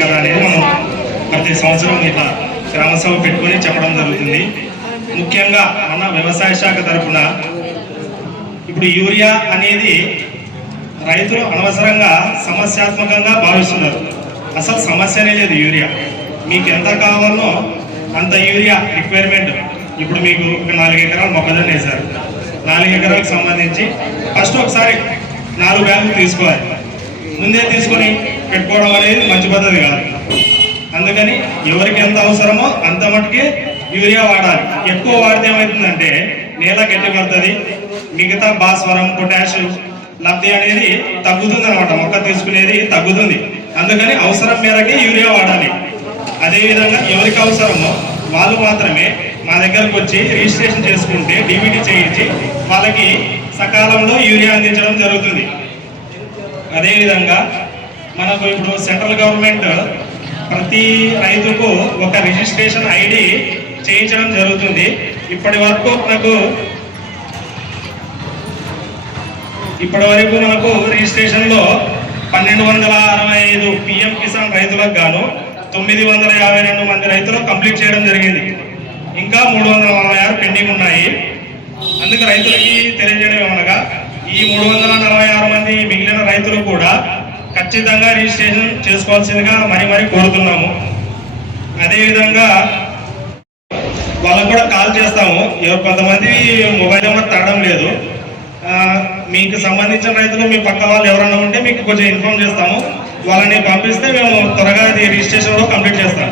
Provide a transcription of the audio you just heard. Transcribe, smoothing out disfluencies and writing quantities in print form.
కదా అనేది మనం ప్రతి సంవత్సరం ఇట్లా గ్రామ సభ పెట్టుకొని చెప్పడం జరుగుతుంది. ముఖ్యంగా మన వ్యవసాయ శాఖ తరఫున ఇప్పుడు యూరియా అనేది రైతులు అనవసరంగా సమస్యాత్మకంగా భావిస్తున్నారు. అసలు సమస్యనే లేదు. యూరియా మీకు ఎంత కావాలో అంత యూరియా రిక్వైర్మెంట్. ఇప్పుడు మీకు ఒక 4 ఎకరాలు మొక్కజొన్న వేశారు. 4 ఎకరాలకు సంబంధించి ఫస్ట్ ఒకసారి 4 బ్యాగులు తీసుకోవాలి. ముందే తీసుకొని పెట్టుకోవడం అనేది మంచి పద్ధతి కాదు. అందుకని ఎవరికి ఎంత అవసరమో అంత మటుకే యూరియా వాడాలి. ఎక్కువ వాడితే ఏమవుతుందంటే నేల గట్టిపడుతుంది, మిగతా భాస్వరం పొటాష్ లబ్ధి అనేది తగ్గుతుంది అనమాట. మొక్క తీసుకునేది తగ్గుతుంది. అందుకని అవసరం మేరకే యూరియా వాడాలి. అదేవిధంగా ఎవరికి అవసరమో వాళ్ళు మాత్రమే మా దగ్గరకు వచ్చి రిజిస్ట్రేషన్ చేసుకుంటే డిబిటీ చేయించి వాళ్ళకి సకాలంలో యూరియా అందించడం జరుగుతుంది. అదేవిధంగా మనకు ఇప్పుడు సెంట్రల్ గవర్నమెంట్ ప్రతి రైతుకు ఒక రిజిస్ట్రేషన్ ఐడి చేయించడం జరుగుతుంది. ఇప్పటి వరకు మనకు రిజిస్ట్రేషన్లో 1265 పిఎం కిసాన్ రైతులకు గాను 952 మంది రైతులు కంప్లీట్ చేయడం జరిగింది. ఇంకా 346 పెండింగ్ ఉన్నాయి. అందుకు రైతులకి తెలియజేయడం ఏమనగా ఈ 346 మంది మిగిలిన రైతులు కూడా ఖచ్చితంగా రిజిస్ట్రేషన్ చేసుకోవాల్సిందిగా మరీ కోరుతున్నాము. అదేవిధంగా వాళ్ళకు కూడా కాల్ చేస్తాము. కొంతమంది మొబైల్ నెంబర్ తాగడం లేదు. మీకు సంబంధించిన రైతులు మీ పక్క వాళ్ళు ఎవరైనా ఉంటే మీకు కొంచెం ఇన్ఫార్మ్ చేస్తాము. వాళ్ళని పంపిస్తే మేము త్వరగా రిజిస్ట్రేషన్ కూడా కంప్లీట్ చేస్తాం.